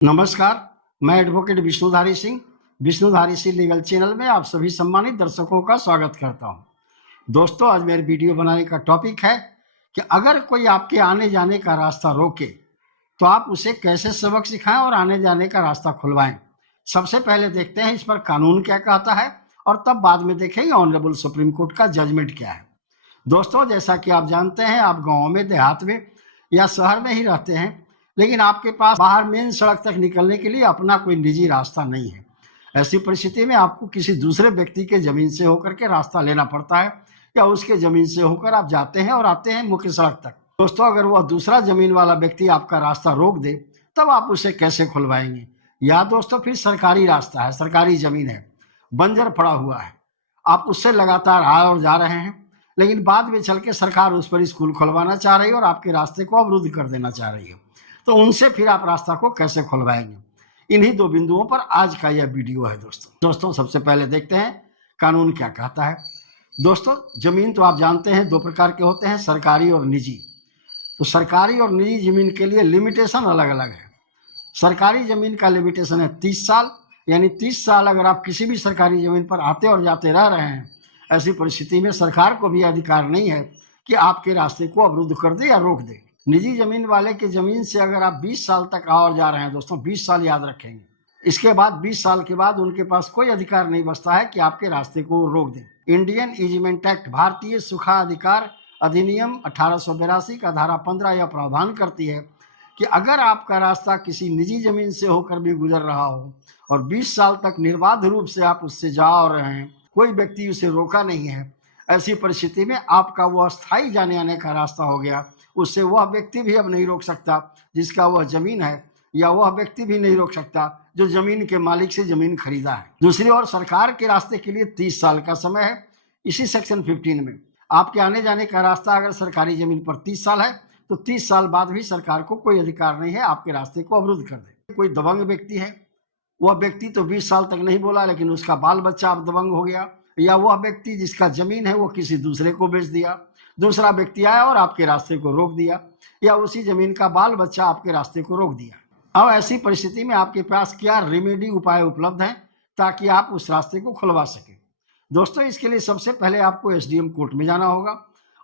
नमस्कार, मैं advocate Vishnudhari Singh, Vishnudhari Singh legal channel में आप सभी सम्मानित दर्शकों का स्वागत करता हूं। दोस्तों, आज मेरे वीडियो बनाने का टॉपिक है कि अगर कोई आपके आने जाने का रास्ता रोके तो आप उसे कैसे सबक सिखाएं और आने जाने का रास्ता खुलवाएं। सबसे पहले देखते हैं इस पर कानून क्या कहता है और तब बाद में देखेंगे ऑनरेबल सुप्रीम कोर्ट का जजमेंट क्या है। दोस्तों, जैसा कि आप जानते हैं, आप गाँव में, देहात में या शहर में ही रहते हैं, लेकिन आपके पास बाहर मेन सड़क तक निकलने के लिए अपना कोई निजी रास्ता नहीं है। ऐसी परिस्थिति में आपको किसी दूसरे व्यक्ति के जमीन से होकर के रास्ता लेना पड़ता है या उसके जमीन से होकर आप जाते हैं और आते हैं मुख्य सड़क तक। दोस्तों, अगर वह दूसरा जमीन वाला व्यक्ति आपका रास्ता रोक दे तब आप उसे कैसे खुलवाएंगे? या दोस्तों, फिर सरकारी रास्ता है, सरकारी जमीन है, बंजर पड़ा हुआ है, आप उससे लगातार आ और जा रहे हैं, लेकिन बाद में चल के सरकार उस पर स्कूल खुलवाना चाह रही है और आपके रास्ते को अवरुद्ध कर देना चाह रही है, तो उनसे फिर आप रास्ता को कैसे खुलवाएंगे? इन्हीं दो बिंदुओं पर आज का यह वीडियो है। दोस्तों, सबसे पहले देखते हैं कानून क्या कहता है। दोस्तों, जमीन तो आप जानते हैं दो प्रकार के होते हैं, सरकारी और निजी। तो सरकारी और निजी जमीन के लिए लिमिटेशन अलग अलग है। सरकारी जमीन का लिमिटेशन है 30 साल, यानी 30 साल अगर आप किसी भी सरकारी जमीन पर आते और जाते रह रहे हैं, ऐसी परिस्थिति में सरकार को भी अधिकार नहीं है कि आपके रास्ते को अवरुद्ध कर दे या रोक दे। निजी जमीन वाले के जमीन से अगर आप 20 साल तक आ और जा रहे हैं, दोस्तों 20 साल याद रखेंगे, इसके बाद 20 साल के बाद उनके पास कोई अधिकार नहीं बचता है कि आपके रास्ते को रोक दें। इंडियन ईजमेंट एक्ट, भारतीय सुखाधिकार अधिनियम 1882 का धारा 15 यह प्रावधान करती है कि अगर आपका रास्ता किसी निजी जमीन से होकर भी गुजर रहा हो और 20 साल तक निर्बाध रूप से आप उससे जा रहे हैं, कोई व्यक्ति उसे रोका नहीं है, ऐसी परिस्थिति में आपका वह अस्थायी जाने आने का रास्ता हो गया, उससे वह व्यक्ति भी अब नहीं रोक सकता जिसका वह जमीन है, या वह व्यक्ति भी नहीं रोक सकता जो जमीन के मालिक से जमीन खरीदा है। दूसरी ओर सरकार के रास्ते के लिए 30 साल का समय है। इसी सेक्शन 15 में आपके आने जाने का रास्ता अगर सरकारी जमीन पर 30 साल है तो 30 साल बाद भी सरकार को कोई अधिकार नहीं है आपके रास्ते को अवरुद्ध कर दे। कोई दबंग व्यक्ति है, वह व्यक्ति तो 20 साल तक नहीं बोला, लेकिन उसका बाल बच्चा अब दबंग हो गया, या वह व्यक्ति जिसका जमीन है वो किसी दूसरे को बेच दिया, दूसरा व्यक्ति आया और आपके रास्ते को रोक दिया, या उसी जमीन का बाल बच्चा आपके रास्ते को रोक दिया। अब ऐसी परिस्थिति में आपके पास क्या रेमेडी उपाय उपलब्ध हैं ताकि आप उस रास्ते को खुलवा सकें? दोस्तों, इसके लिए सबसे पहले आपको एसडीएम कोर्ट में जाना होगा।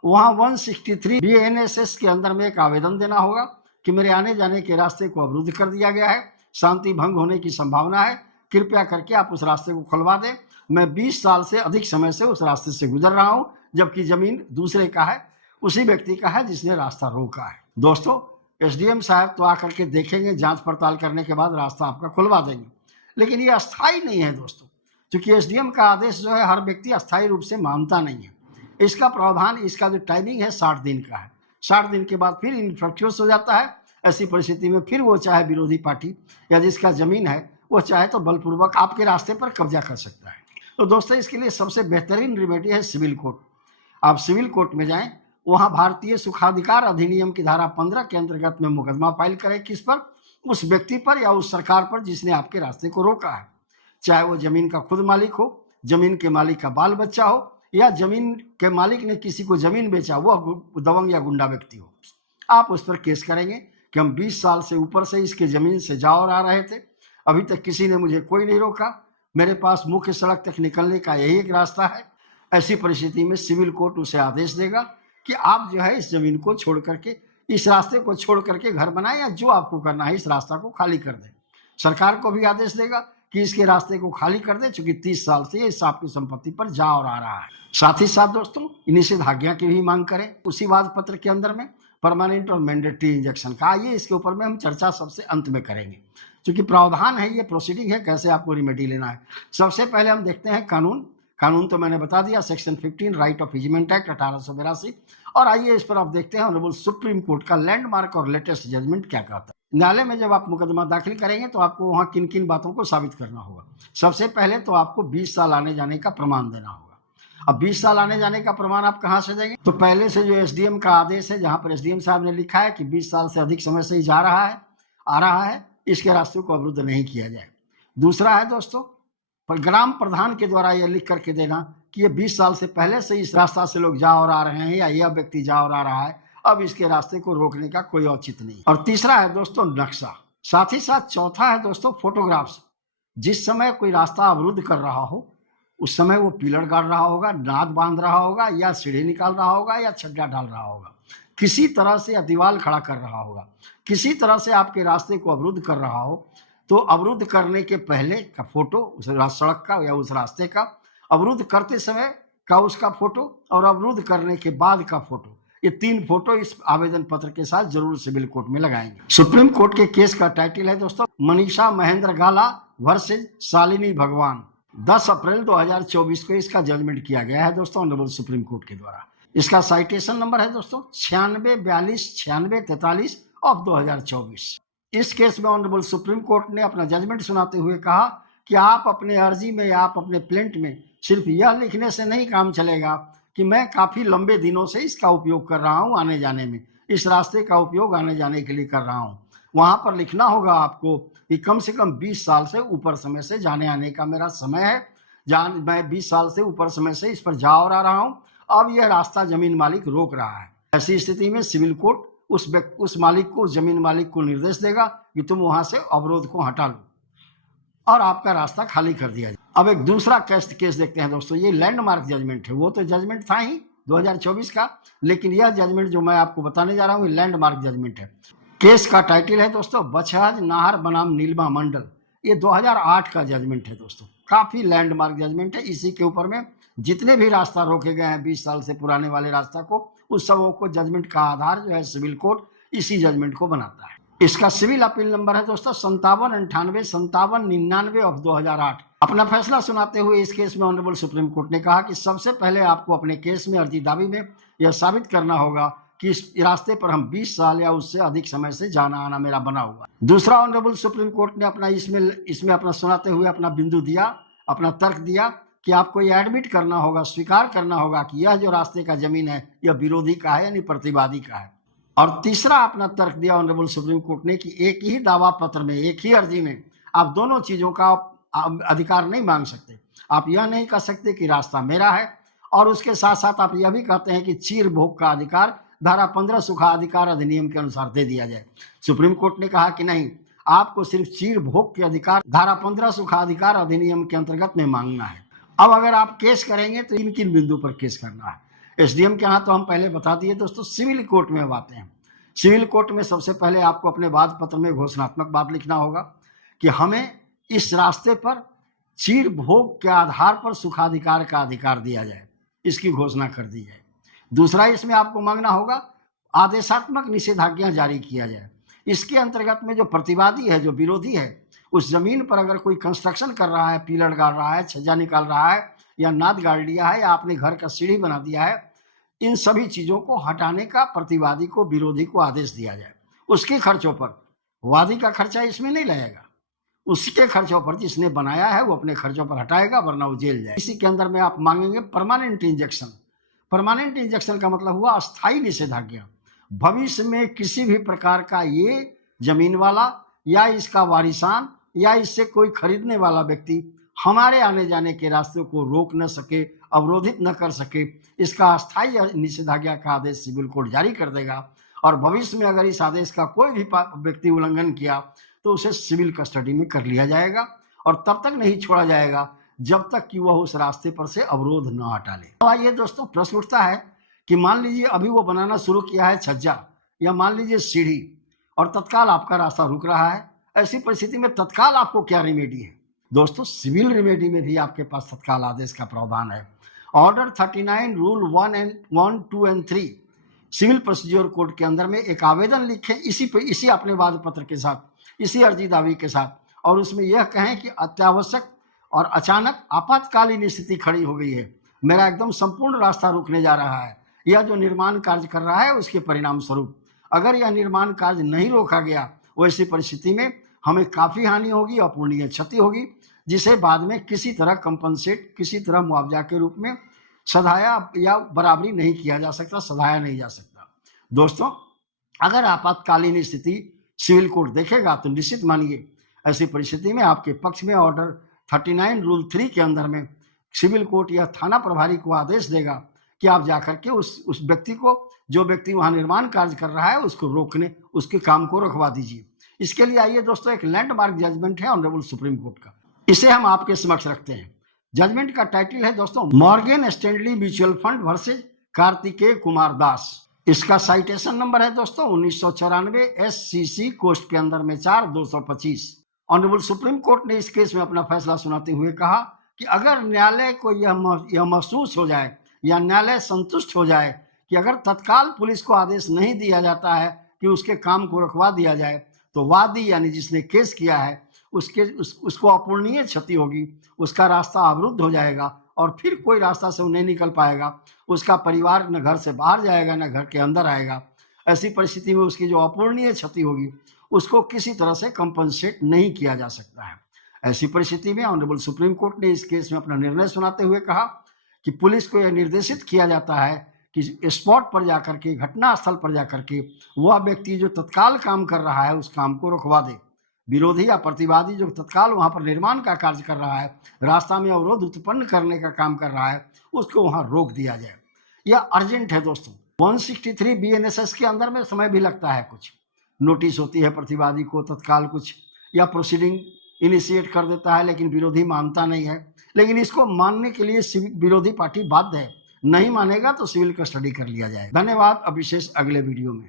वहाँ 163 BNSS के अंदर में एक आवेदन देना होगा कि मेरे आने जाने के रास्ते को अवरुद्ध कर दिया गया है, शांति भंग होने की संभावना है, कृपया करके आप उस रास्ते को खुलवा दें। मैं 20 साल से अधिक समय से उस रास्ते से गुजर रहा हूं, जबकि जमीन दूसरे का है, उसी व्यक्ति का है जिसने रास्ता रोका है। दोस्तों, एसडीएम साहब तो आकर के देखेंगे, जांच पड़ताल करने के बाद रास्ता आपका खुलवा देंगे, लेकिन ये अस्थायी नहीं है दोस्तों, क्योंकि एसडीएम का आदेश जो है हर व्यक्ति अस्थायी रूप से मानता नहीं है। इसका प्रावधान, इसका जो टाइमिंग है 60 दिन का है। 60 दिन के बाद फिर इनफ्रक्चुअस हो जाता है। ऐसी परिस्थिति में फिर वो चाहे विरोधी पार्टी या जिसका जमीन है वो चाहे तो बलपूर्वक आपके रास्ते पर कब्जा कर सकता है। तो दोस्तों, इसके लिए सबसे बेहतरीन रेमेडी है सिविल कोर्ट। आप सिविल कोर्ट में जाएं, वहां भारतीय सुखाधिकार अधिनियम की धारा 15 के अंतर्गत में मुकदमा फाइल करें। किस पर? उस व्यक्ति पर या उस सरकार पर जिसने आपके रास्ते को रोका है, चाहे वो जमीन का खुद मालिक हो, जमीन के मालिक का बाल बच्चा हो, या जमीन के मालिक ने किसी को जमीन बेचा, वह दबंग या गुंडा व्यक्ति हो। आप उस पर केस करेंगे कि हम 20 साल से ऊपर से इसके जमीन से जा और आ रहे थे, अभी तक किसी ने मुझे कोई नहीं रोका, मेरे पास मुख्य सड़क तक निकलने का यही एक रास्ता है। ऐसी परिस्थिति में सिविल कोर्ट उसे आदेश देगा कि आप जो है इस जमीन को छोड़ करके, इस रास्ते को छोड़ करके घर बनाए, या जो आपको करना है इस रास्ता को खाली कर दे। सरकार को भी आदेश देगा कि इसके रास्ते को खाली कर दे, चूंकि 30 साल से इस आपकी संपत्ति पर जा और आ रहा है। साथ ही साथ दोस्तों, निषेधाज्ञा की भी मांग करें उसी वाद पत्र के अंदर में, परमानेंट और मैंडेटरी इंजेक्शन का। आइए इसके ऊपर में हम चर्चा सबसे अंत में करेंगे, क्योंकि प्रावधान है, ये प्रोसीडिंग है, कैसे आपको रिमेडी लेना है। सबसे पहले हम देखते हैं कानून तो मैंने बता दिया, section 15 right of easement act 1882। और आइए इस पर आप देखते हैं ऑनरेबल सुप्रीम कोर्ट का लैंडमार्क और लेटेस्ट जजमेंट क्या कहता है। न्यायालय में जब आप मुकदमा दाखिल करेंगे तो आपको वहां किन किन बातों को साबित करना होगा। सबसे पहले तो आपको 20 साल आने जाने का प्रमाण देना होगा। अब 20 साल आने जाने का प्रमाण आप कहां से देंगे? तो पहले से जो एसडीएम का आदेश है, जहां पर एसडीएम साहब ने लिखा है कि 20 साल से अधिक समय से ही जा रहा है, आ रहा है, इसके रास्ते को अवरुद्ध नहीं किया जाए। दूसरा है दोस्तों, पर ग्राम प्रधान के द्वारा यह लिख करके देना कि ये 20 साल से पहले से इस रास्ता से लोग जा और आ रहे हैं, या यह व्यक्ति जा और आ रहा है, अब इसके रास्ते को रोकने का कोई औचित्य नहीं। और तीसरा है दोस्तों नक्शा। साथ ही साथ चौथा है दोस्तों फोटोग्राफ्स। जिस समय कोई रास्ता अवरुद्ध कर रहा हो उस समय वो पिलर गाड़ रहा होगा, नाद बांध रहा होगा, या सीढ़ी निकाल रहा होगा, या छड्डा डाल रहा होगा, किसी तरह से या दीवार खड़ा कर रहा होगा, किसी तरह से आपके रास्ते को अवरुद्ध कर रहा हो, तो अवरुद्ध करने के पहले का फोटो उस सड़क का या उस रास्ते का, अवरुद्ध करते समय का उसका फोटो, और अवरुद्ध करने के बाद का फोटो, ये 3 फोटो इस आवेदन पत्र के साथ जरूर सिविल कोर्ट में लगाएंगे। सुप्रीम कोर्ट के केस का टाइटल है दोस्तों मनीषा महेंद्र गाला वर्सेज शालिनी भगवान। 10 अप्रैल 2024 को इसका जजमेंट किया गया है दोस्तों ऑनरेबल सुप्रीम कोर्ट के द्वारा। इसका साइटेशन नंबर है दोस्तों 9642-9643 ऑफ 2024। इस केस में ऑनरेबल सुप्रीम कोर्ट ने अपना जजमेंट सुनाते हुए कहा कि आप अपने अर्जी में या आप अपने प्लेंट में सिर्फ यह लिखने से नहीं काम चलेगा कि मैं काफी लंबे दिनों से इसका उपयोग कर रहा हूं आने जाने में, इस रास्ते का उपयोग आने जाने के लिए कर रहा हूं। वहां पर लिखना होगा आपको कि कम से कम 20 साल से ऊपर समय से जाने आने का मेरा समय है, मैं 20 साल से ऊपर समय से इस पर जा और आ रहा हूं, अब यह रास्ता जमीन मालिक रोक रहा है। ऐसी स्थिति में सिविल कोर्ट उस मालिक को, उस जमीन मालिक को निर्देश देगा कि तुम वहां से अवरोध को हटा लो और आपका रास्ता खाली कर दिया जाए। अब एक दूसरा केस देखते हैं दोस्तों, ये लैंडमार्क जजमेंट है। वो तो जजमेंट था ही 2024 का, लेकिन यह जजमेंट जो मैं आपको बताने जा रहा हूँ ये लैंडमार्क जजमेंट है। केस का टाइटल है दोस्तों बछहज नाहर बनाम नीलमा मंडल। ये 2008 का जजमेंट है दोस्तों, काफी लैंडमार्क जजमेंट है। इसी के ऊपर में जितने भी रास्ता रोके गए हैं 20 साल से पुराने वाले रास्ता को, उस सबों को जजमेंट का आधार जो है सिविल कोर्ट इसी जजमेंट को बनाता है। इसका सिविल अपील नंबर है दोस्तों 5798-5799 ऑफ 2008। अपना फैसला सुनाते हुए इस केस में ऑनरेबल सुप्रीम कोर्ट ने कहा कि सबसे पहले आपको अपने केस में अर्जी दावी में यह साबित करना होगा कि इस रास्ते पर हम 20 साल या उससे अधिक समय से जाना आना मेरा बना हुआ। दूसरा ऑनरेबल सुप्रीम कोर्ट ने अपना इसमें अपना सुनाते हुए अपना बिंदु दिया, अपना तर्क दिया कि आपको यह एडमिट करना होगा, स्वीकार करना होगा कि यह जो रास्ते का जमीन है यह विरोधी का है यानी प्रतिवादी का है। और तीसरा अपना तर्क दिया ऑनरेबल सुप्रीम कोर्ट ने कि एक ही दावा पत्र में, एक ही अर्जी में आप दोनों चीजों का अधिकार नहीं मांग सकते। आप यह नहीं कह सकते कि रास्ता मेरा है और उसके साथ साथ आप यह भी कहते हैं कि चीर भोग का अधिकार धारा 15 सुखाधिकार अधिनियम के अनुसार दे दिया जाए। सुप्रीम कोर्ट ने कहा कि नहीं, आपको सिर्फ चीर भोग के अधिकार धारा 15 सुखाधिकार अधिनियम के अंतर्गत में मांगना है। अब अगर आप केस करेंगे तो इन किन बिंदु पर केस करना है। एसडीएम के यहाँ तो हम पहले बता दिए दोस्तों। सिविल कोर्ट में अब आते हैं। सिविल कोर्ट में सबसे पहले आपको अपने वाद पत्र में घोषणात्मक बात लिखना होगा कि हमें इस रास्ते पर चीर भोग के आधार पर सुखाधिकार का अधिकार दिया जाए, इसकी घोषणा कर दी जाए। दूसरा इसमें आपको मांगना होगा आदेशात्मक निषेधाज्ञा जारी किया जाए। इसके अंतर्गत में जो प्रतिवादी है, जो विरोधी है, उस जमीन पर अगर कोई कंस्ट्रक्शन कर रहा है, पिलर गाड़ रहा है, छज्जा निकाल रहा है, या नाद गाड़ लिया है, या आपने घर का सीढ़ी बना दिया है, इन सभी चीजों को हटाने का प्रतिवादी को, विरोधी को आदेश दिया जाए। उसके खर्चों पर, वादी का खर्चा इसमें नहीं लगेगा, उसके खर्चों पर जिसने बनाया है वो अपने खर्चों पर हटाएगा, वरना वो जेल जाए। इसी के अंदर में आप मांगेंगे परमानेंट इंजेक्शन। परमानेंट इंजेक्शन का मतलब हुआ अस्थायी निषेधाज्ञा। भविष्य में किसी भी प्रकार का ये जमीन वाला या इसका वारिसान या इससे कोई खरीदने वाला व्यक्ति हमारे आने जाने के रास्तों को रोक न सके, अवरोधित न कर सके, इसका अस्थायी निषेधाज्ञा का आदेश सिविल कोर्ट जारी कर देगा। और भविष्य में अगर इस आदेश का कोई भी व्यक्ति उल्लंघन किया तो उसे सिविल कस्टडी में कर लिया जाएगा और तब तक नहीं छोड़ा जाएगा जब तक कि वह उस रास्ते पर से अवरोध न हटा ले। तो आइए दोस्तों, प्रश्न उठता है कि मान लीजिए अभी वो बनाना शुरू किया है छज्जा या मान लीजिए सीढ़ी और तत्काल आपका रास्ता रुक रहा है। ऐसी परिस्थिति में तत्काल आपको क्या रेमेडी है? दोस्तों, सिविल रेमेडी में भी आपके पास तत्काल आदेश का प्रावधान है। ऑर्डर 39 रूल 1, 2 और 3 सिविल प्रोसीजर कोड के अंदर में एक आवेदन लिखें इसी अपने वाद पत्र के साथ, इसी अर्जी दावी के साथ, और उसमें यह कहें कि अत्यावश्यक और अचानक आपातकालीन स्थिति खड़ी हो गई है, मेरा एकदम संपूर्ण रास्ता रुकने जा रहा है। यह जो निर्माण कार्य कर रहा है उसके परिणाम स्वरूप अगर यह निर्माण कार्य नहीं रोका गया, वैसी परिस्थिति में हमें काफी हानि होगी, अपूर्णीय क्षति होगी, जिसे बाद में किसी तरह कंपनसेट, किसी तरह मुआवजा के रूप में सधाया या बराबरी नहीं किया जा सकता, सधाया नहीं जा सकता। दोस्तों, अगर आपातकालीन स्थिति सिविल कोर्ट देखेगा तो निश्चित मानिए ऐसी परिस्थिति में आपके पक्ष में ऑर्डर 39 रूल 3 के अंदर में सिविल कोर्ट या थाना प्रभारी को आदेश देगा कि आप जाकर के उस व्यक्ति को, जो व्यक्ति वहां निर्माण कार्य कर रहा है, उसको रोकने, उसके काम को रुकवा दीजिए। इसके लिए आइए दोस्तों, एक लैंडमार्क जजमेंट है ऑनरेबल सुप्रीम कोर्ट का, इसे हम आपके समक्ष रखते हैं। जजमेंट का टाइटल है दोस्तों, Morgan Stanley mutual fund versus Kartikeya Kumar Das. इसका साइटेशन नंबर है दोस्तों 1994 SCC कोस्ट के अंदर में 4/225। ऑनरेबल सुप्रीम कोर्ट ने इस केस में अपना फैसला सुनाते हुए कहा कि अगर न्यायालय को यह महसूस हो जाए या न्यायालय संतुष्ट हो जाए कि अगर तत्काल पुलिस को आदेश नहीं दिया जाता है कि उसके काम को रुकवा दिया जाए, तो वादी यानी जिसने केस किया है उसको अपूर्णीय क्षति होगी, उसका रास्ता अवरुद्ध हो जाएगा और फिर कोई रास्ता से वो नहीं निकल पाएगा। उसका परिवार न घर से बाहर जाएगा न घर के अंदर आएगा। ऐसी परिस्थिति में उसकी जो अपूर्णीय क्षति होगी उसको किसी तरह से कंपनसेट नहीं किया जा सकता है। ऐसी परिस्थिति में ऑनरेबल सुप्रीम कोर्ट ने इस केस में अपना निर्णय सुनाते हुए कहा कि पुलिस को यह निर्देशित किया जाता है कि स्पॉट पर जाकर के, घटना स्थल पर जाकर के वह व्यक्ति जो तत्काल काम कर रहा है उस काम को रुकवा दे। विरोधी या प्रतिवादी जो तत्काल वहां पर निर्माण का कार्य कर रहा है, रास्ता में अवरोध उत्पन्न करने का काम कर रहा है, उसको वहां रोक दिया जाए। यह अर्जेंट है दोस्तों। 163 BNSS के अंदर में समय भी लगता है, कुछ नोटिस होती है प्रतिवादी को तत्काल कुछ, या प्रोसीडिंग इनिशिएट कर देता है, लेकिन विरोधी मानता नहीं है। लेकिन इसको मानने के लिए विरोधी पार्टी बाध्य है, नहीं मानेगा तो सिविल कस्टडी कर लिया जाएगा। धन्यवाद। अब विशेष अगले वीडियो में।